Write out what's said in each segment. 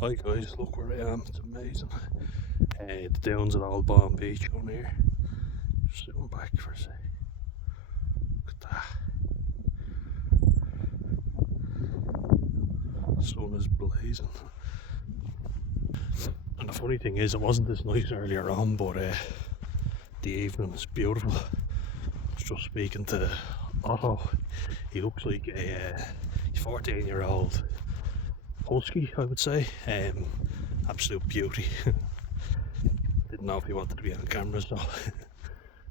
Hi guys, look where I am, it's amazing. The downs at Old Balm Beach on here. Just zoom back for a sec. Look at that. Sun is blazing. And the funny thing is, it wasn't this nice earlier on, but the evening was beautiful. I was just speaking to Otto. He looks like a 14-year-old husky, I would say. Absolute beauty. Didn't know if he wanted to be on camera, so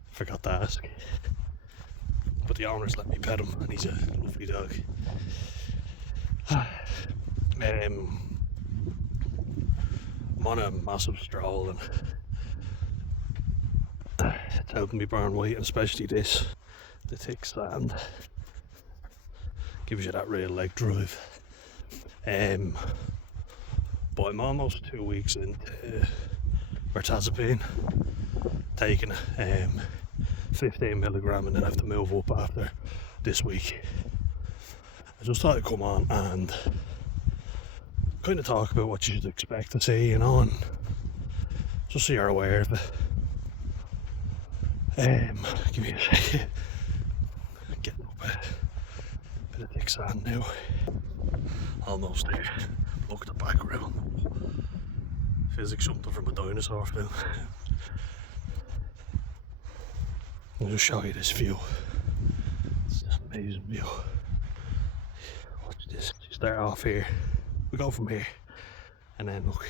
forgot to ask. But the owners let me pet him, and he's a lovely dog. I'm on a massive stroll, and it's helping me burn weight, and especially this, the thick sand gives you that real leg drive. But I'm almost 2 weeks into Mirtazapine, taking 15 milligram, and then I have to move up after this week. I just thought I'd come on and kind of talk about what you should expect to see, and just so you're aware of it. Give me a second. Getting up a bit of thick sand now. Almost there. Look at the background. Feels like something from a dinosaur film. I'll just show you this view. It's an amazing view. Watch this. You start off here. We go from here, and then look.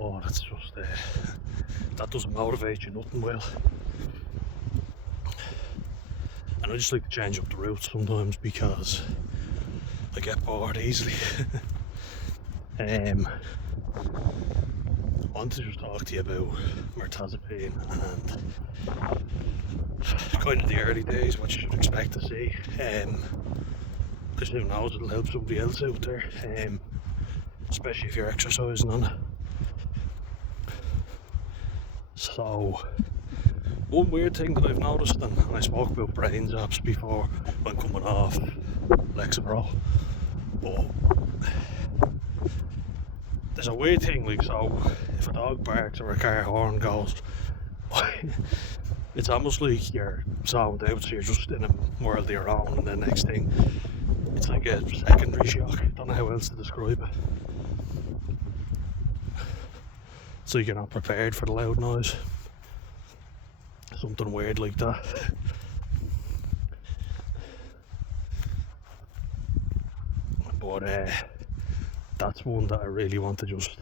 Oh, that's just that doesn't motivate you nothing well. And I just like to change up the routes sometimes because I get bored easily. I want to just talk to you about Mirtazapine and kind of the early days, what you should expect to see. Because who knows, it'll help somebody else out there, especially if you're exercising on it. So, one weird thing that I've noticed, and I spoke about brain zaps before when coming off Lexapro, but there's a weird thing, like, so if a dog barks or a car horn goes, it's almost like you're zoned out, so you're just in a world of your own, and the next thing, it's like a secondary shock. I don't know how else to describe it. So you're not prepared for the loud noise. Something weird like that. But that's one that I really want to just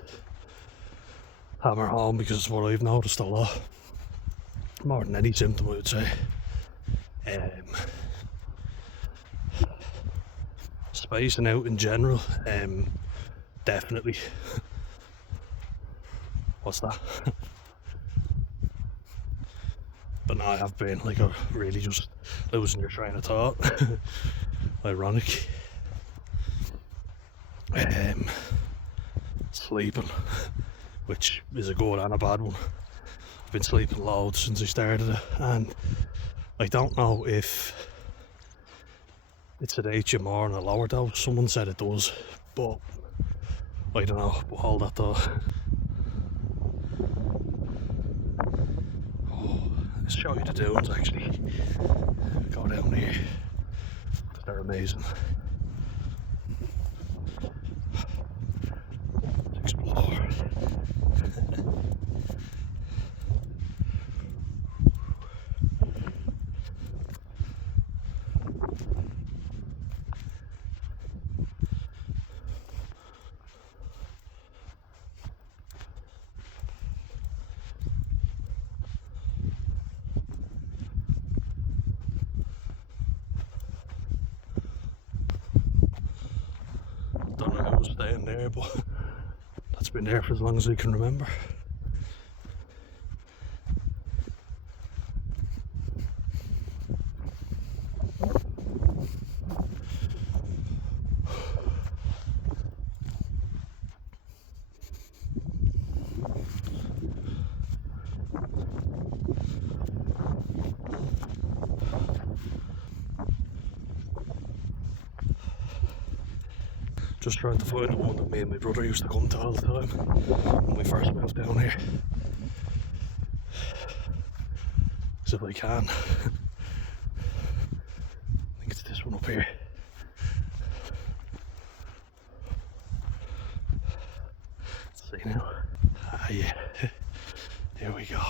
hammer home, because it's what I've noticed a lot. More than any symptom, I would say. Spacing out in general, definitely. What's that? But no, I have been like really just losing your train of thought. Ironic. Sleeping, which is a good and a bad one. I've been sleeping loads since I started it, and I don't know if it sedates you more on a lower dose. Someone said it does, but I don't know. But hold that thought. Let's show you the dunes actually. Go down here. They're amazing. Let's explore. was staying there, but that's been there for as long as I can remember. Just trying to find the one that me and my brother used to come to all the time when we first moved down here. As if I can. I think it's this one up here. Let's see now. Ah, yeah. Here we go.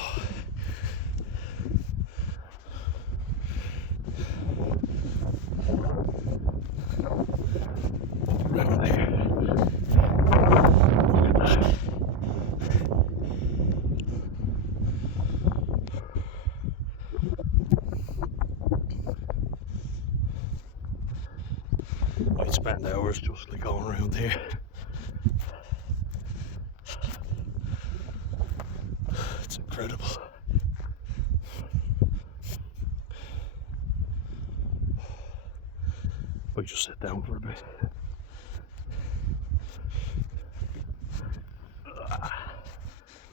Right there. Look at that. I'd spend hours just like going around here. It's incredible. I just sit down for a bit.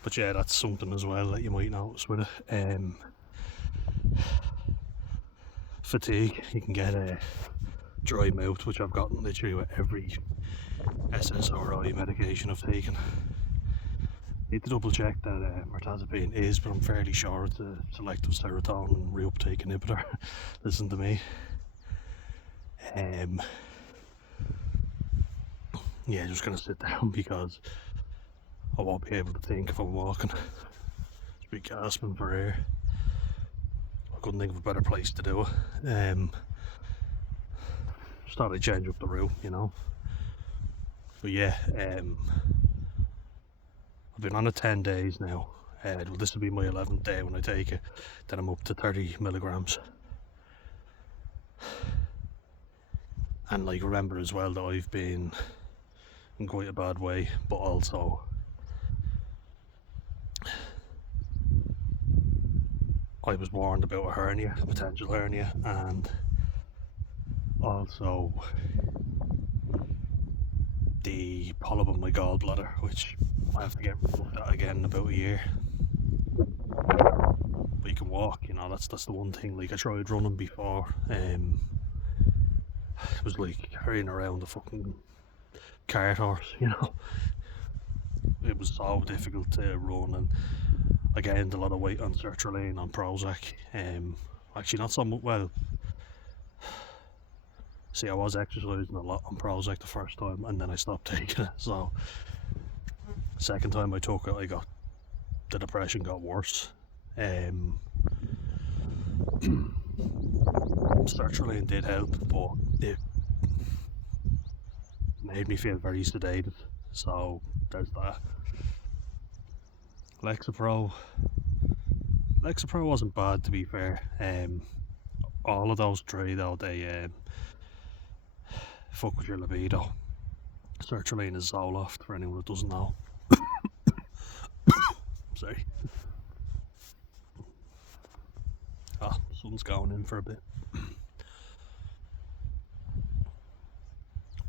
But yeah, that's something as well that you might notice with it. Fatigue. You can get a dry mouth, which I've gotten literally with every SSRI medication I've taken. Need to double check that Mirtazapine is, but I'm fairly sure it's a selective serotonin reuptake inhibitor. Listen to me. Yeah, just gonna sit down because I won't be able to think if I'm walking. Just be gasping for air. I couldn't think of a better place to do it. Just thought I'd change up the route, you know. But yeah, I've been on it 10 days now. Well, this will be my 11th day when I take it. Then I'm up to 30 milligrams. And like, remember as well that I've been in quite a bad way, but also I was warned about a hernia, a potential hernia, and also the polyp on my gallbladder, which I have to get looked at again in about a year. But you can walk, you know, that's the one thing. Like, I tried running before, it was like carrying around a fucking cart horse, you know. It was so difficult to run, and I gained a lot of weight on sertraline, on Prozac. Actually, not so much. Well, see, I was exercising a lot on Prozac the first time, and then I stopped taking it. So, second time I took it, the depression got worse. Sertraline did help, but it made me feel very sedated. So there's that. Lexapro wasn't bad, to be fair. All of those three though, they fuck with your libido. Sertraline is Zoloft for anyone that doesn't know. Sorry. The sun's going in for a bit.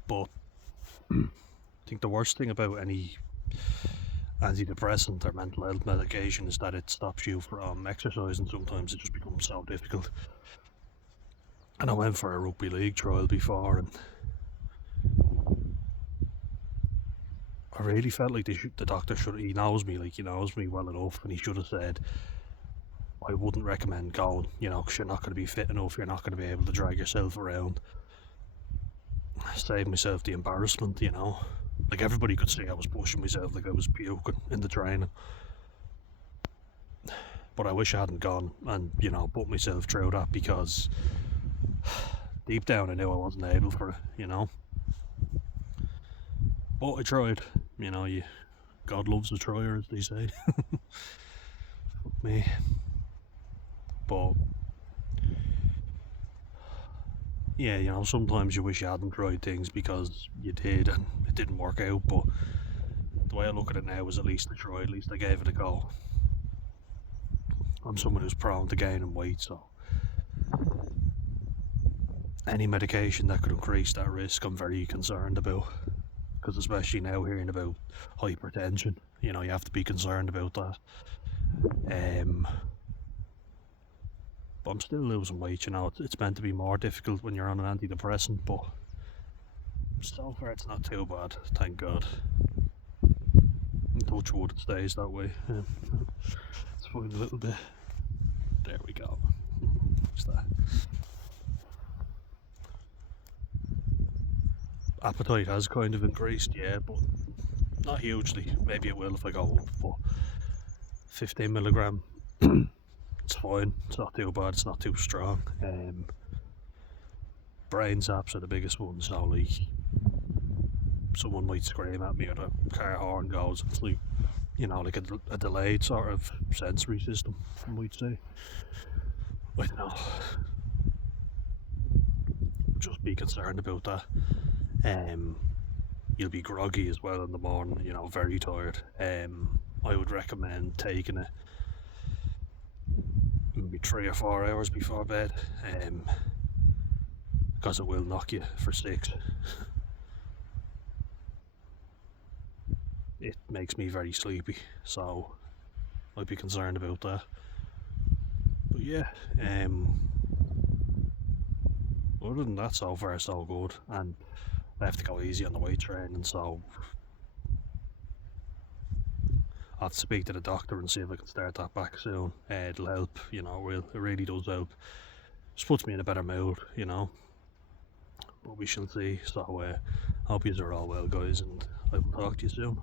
But I think the worst thing about any antidepressant or mental health medication is that it stops you from exercising. Sometimes it just becomes so difficult. And I went for a rugby league trial before, and I really felt like the doctor should. He knows me well enough, and he should have said, I wouldn't recommend going, you know, because you're not going to be fit enough, you're not going to be able to drag yourself around. Save myself the embarrassment, you know. Like, everybody could see I was pushing myself, like I was puking in the training. But I wish I hadn't gone and, you know, put myself through that, because deep down I knew I wasn't able for it, you know. But I tried, you know. God loves a trier, as they say. Fuck me. But yeah, you know, sometimes you wish you hadn't tried things because you did and it didn't work out, but the way I look at it now is at least I tried, at least I gave it a go. I'm someone who's prone to gaining weight, so any medication that could increase that risk I'm very concerned about, because especially now hearing about hypertension, you know, you have to be concerned about that. Um, but I'm still losing weight, you know, it's meant to be more difficult when you're on an antidepressant, but so far it's not too bad, thank God. Touch wood, it stays that way. Yeah. Let's find a little bit. There we go. What's that? Appetite has kind of increased, yeah, but not hugely. Maybe it will if I go up, but 15 milligram, it's fine. It's not too bad. It's not too strong. Brain zaps are the biggest ones. So like, someone might scream at me or the car horn goes. It's like, you know, like a delayed sort of sensory system, I might say. I don't know. Just be concerned about that. You'll be groggy as well in the morning, you know, very tired. I would recommend taking it maybe 3 or 4 hours before bed, because it will knock you for 6. It makes me very sleepy, so I'd be concerned about that. But yeah, other than that, so far so good. And I have to go easy on the weight training, so I'll have to speak to the doctor and see if I can start that back soon. It'll help, you know, it really does help. Just puts me in a better mood, you know. But we shall see. So, hope you are all well, guys, and I will talk to you soon.